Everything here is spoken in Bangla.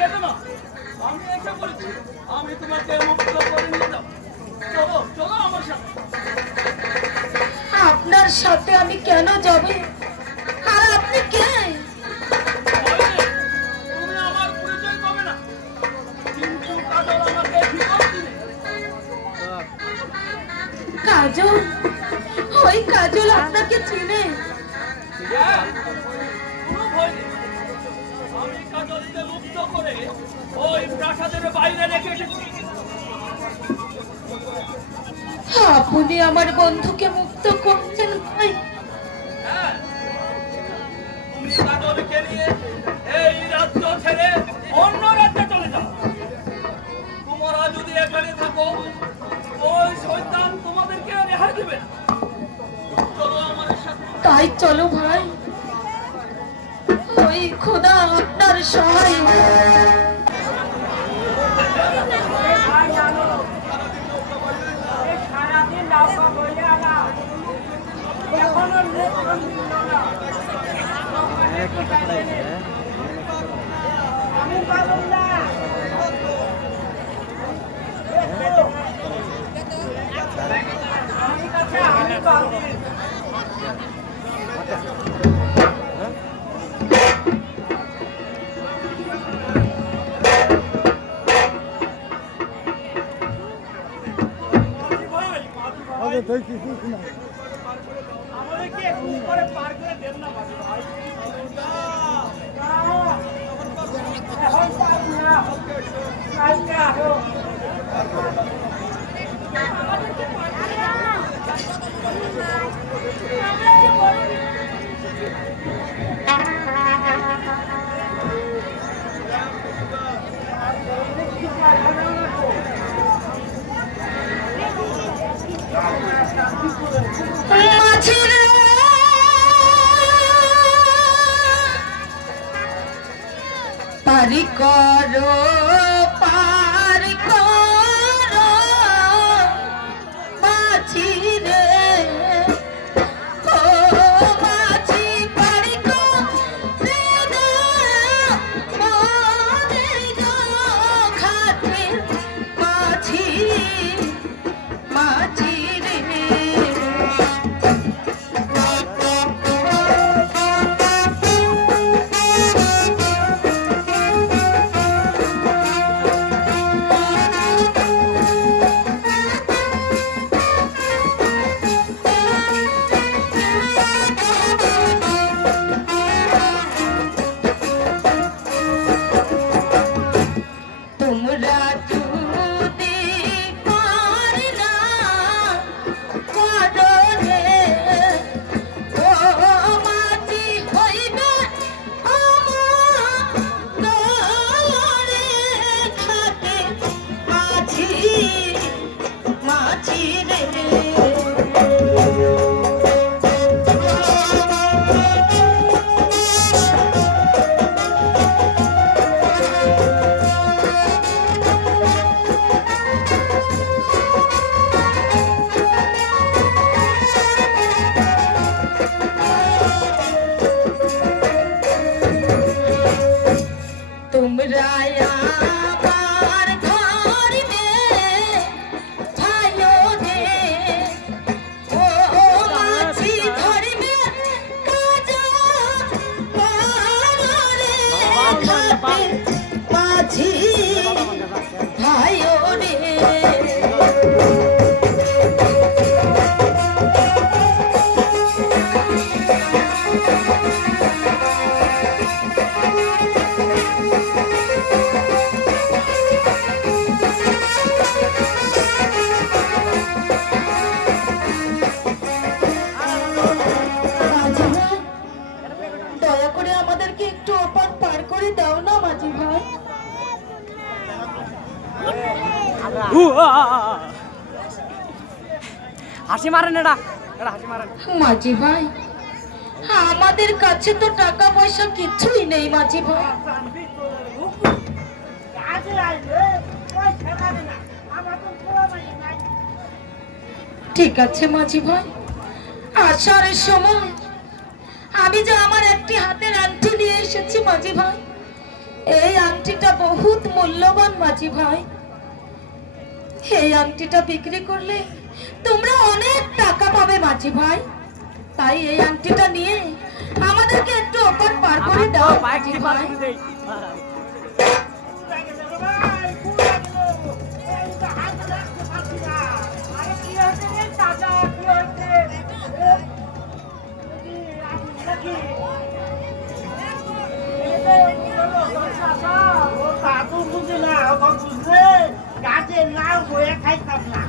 কেঁদো না, আমি এসে বলছি, আমি তোমাকে মুক্ত করে নিয়ে যাব। চলো চলো আমার সাথে। আপনার সাথে আমি কেন যাব? আর আপনি কে? তুমি আমার পরিচয় পাবে না, কিন্তু কাজল আমাকে জীবন দিবে। কাজল? ওই কাজল আপনাকে চিনে? হ্যাঁ, কোনো ভয় নেই, আমি কাজলকে মুক্ত করে ওই প্রাসাদের বাইরে রেখে এসেছি। আপনি আমার বন্ধুকে মুক্ত করছেন ভাই? হ্যাঁ, তুমি কাজলকে নিয়ে এই রাজ্য ছেড়ে অন্য রাজ্যে চলে যাও। তোমরা যদি এখানে থাকো, ওই শয়তান তোমাদেরকে রেহাই দেবে না। চলো আমার সাথে। তাই চলো ভাই, ওই খোদা আপনার সহায় হোক। আমাদেরকে একটু করে পার করে দেন না ভাই। এখন পারবো না, কালকে আসো। পারি করো, পার করো মাঝি রে, ও মাঝি পারি করে দাও মনের খাতে মাঝি, মাঝি রে। তোমরা যদি পার না করো রে, ও মাঝি হইবে আমার খাতে মাঝি, মাঝি রে। তোমরা আমার ধর্মে ভালো রে, ও মাঝি ধর্মে কাজ করো রে, খাতে মাঝি ভালো রে। দয়া করে আমাদেরকে একটু ওপার পার করে দাও না মাঝি ভাই। হাসি মারেন, এটা হাসি মারেন। মাঝি ভাই, আমাদের কাছে তো টাকা পয়সা কিছুই নেই মাঝি ভাই। ঠিক আছে মাঝি ভাই, আসার সময় আমি যে আমার একটি হাতের আংটি নিয়ে এসেছি মাঝি ভাই, এই আংটিটা বহু মাঝি ভাই, এই আংটিটা বিক্রি করলে তোমরা অনেক টাকা পাবে মাঝি ভাই। তাই এই আংটিটা নিয়ে আমাদেরকে একটু ওপার পার করে দাও মাঝি ভাই। বুঝে না বুঝলে গাছের নাও হয়ে খাইতাম না